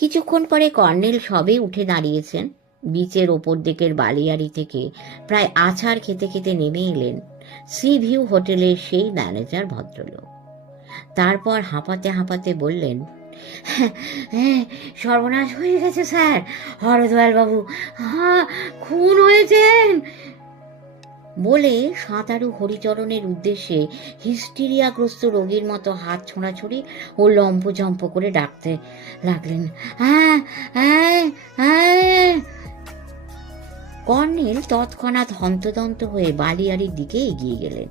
কিছুক্ষণ পরে কর্নেল সবে উঠে দাঁড়িয়েছেন। বিচের ওপর দিকের বালিয়াড়ি থেকে প্রায় আছাড় খেতে খেতে নেমে এলেন সি ভিউ হোটেলের সেই ম্যানেজার ভদ্রলোক। তারপর হাঁপাতে হাঁপাতে বললেন, হ্যাঁ, সর্বনাশ হয়ে গেছে স্যার, হরদয়াল বাবু খুন হয়েছেন। বলে সাঁতারু হরিচরণের উদ্দেশ্যে হিস্টিরিয়াগ্রস্ত রোগীর মতো হাত ছোঁড়াছুড়ি ও লম্পজম্প করে ডাকতে লাগলেন, হ্যাঁ হ্যাঁ হ্যাঁ। কর্নেল তৎক্ষণাৎ হন্তদন্ত হয়ে বালিয়াড়ির দিকে এগিয়ে গেলেন।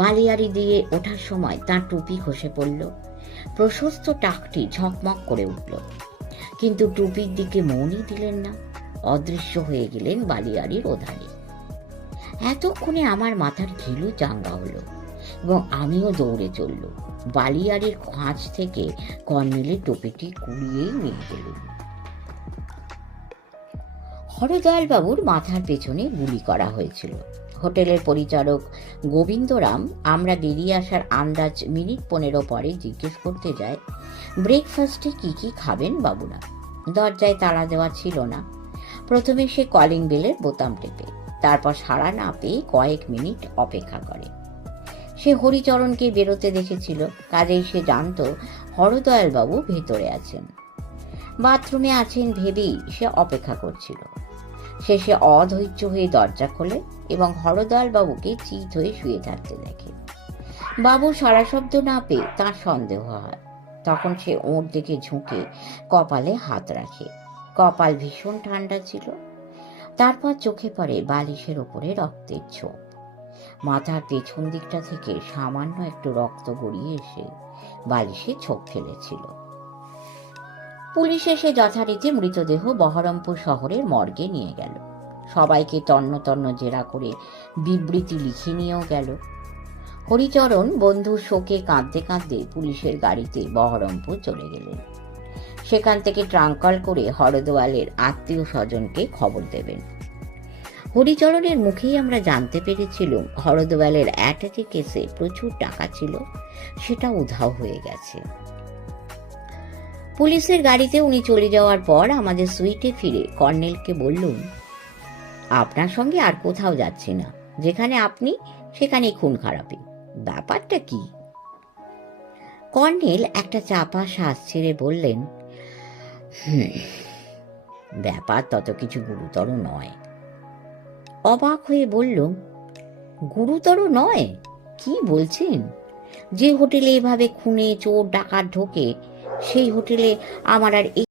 বালিয়াড়ি দিয়ে ওঠার সময় তার টুপি খসে পড়ল। প্রশস্ত টাকটি ঝকমক করে উঠল, কিন্তু টুপির দিকে মনই দিলেন না। অদৃশ্য হয়ে গেলেন বালিয়াড়ির ওধারে। এতক্ষণে আমার মাথার ঘিলু চাঙ্গা হলো এবং আমিও দৌড়ে চলল। বালিয়াড়ির খাঁজ থেকে কর্নেলের টুপিটি কুড়িয়েই নিয়ে গেলুম। হরদয়াল বাবুর মাথার পেছনে গুলি করা হয়েছিল। হোটেলের পরিচারক গোবিন্দরাম আমরা বেরিয়ে আসার আন্দাজ মিনিট 15 পরে জিজ্ঞেস করতে যায়, ব্রেকফাস্টে কি কি খাবেন বাবুরা? দরজায় তালা দেওয়া ছিল না। প্রথমে সে কলিং বেলের বোতাম টেপে, তারপর সাড়া না পেয়ে কয়েক মিনিট অপেক্ষা করে। সে হরিচরণকে বেরোতে দেখেছিল, কাজেই সে জানত হরদয়াল বাবু ভেতরে আছেন। বাথরুমে আছেন ভেবেই সে অপেক্ষা করছিল। শেষে অধৈর্য হয়ে দরজা খোলে এবং হরদয়াল বাবুকে চিত হয়ে শুয়ে থাকতে দেখে। বাবু সারা শব্দ না পেয়ে তার সন্দেহ হয়। তখন সে ওর দিকে ঝুঁকে কপালে হাত রাখে। কপাল ভীষণ ঠান্ডা ছিল। তারপর চোখে পড়ে বালিশের ওপরে রক্তের ছোপ। মাথার পেছন দিকটা থেকে সামান্য একটু রক্ত গড়িয়ে এসে বালিশে ছোপ ফেলেছিল। পুলিশ এসে যথারীতি মৃতদেহ বহরমপুর শহরের মর্গে নিয়ে গেল। সবাইকে তন্ন তন্ন জেরা করে বিবৃতি লিখে নিয়েও গেল। হরিচরণ বন্ধুর শোকে কাঁদতে কাঁদতে পুলিশের গাড়িতে বহরমপুর চলে গেলেন। সেখান থেকে ট্রাঙ্কল করে হরদয়ালের আত্মীয় স্বজনকে খবর দেবেন। হরিচরণের মুখেই আমরা জানতে পেরেছিলাম হরদয়ালের অ্যাটাকে কেসে প্রচুর টাকা ছিল, সেটা উধাও হয়ে গেছে। পুলিশের গাড়িতে উনি চলে যাওয়ার পর আমাদের সুইটে ফিরে কর্নেলকে বললুম, আপনার সঙ্গে আর কোথাও যাচ্ছি না, যেখানে আপনি সেখানেই খুন খারাপি। ব্যাপারটা কি? কর্নেল একটা চাপা শ্বাস ছেড়ে বললেন, ব্যাপার তত কিছু গুরুতর নয়। অবাক হয়ে বললুম, গুরুতর নয়? কি বলছেন? যে হোটেলে এভাবে খুনে চোর ডাকাত ঢোকে, সেই হোটেলে আমার আর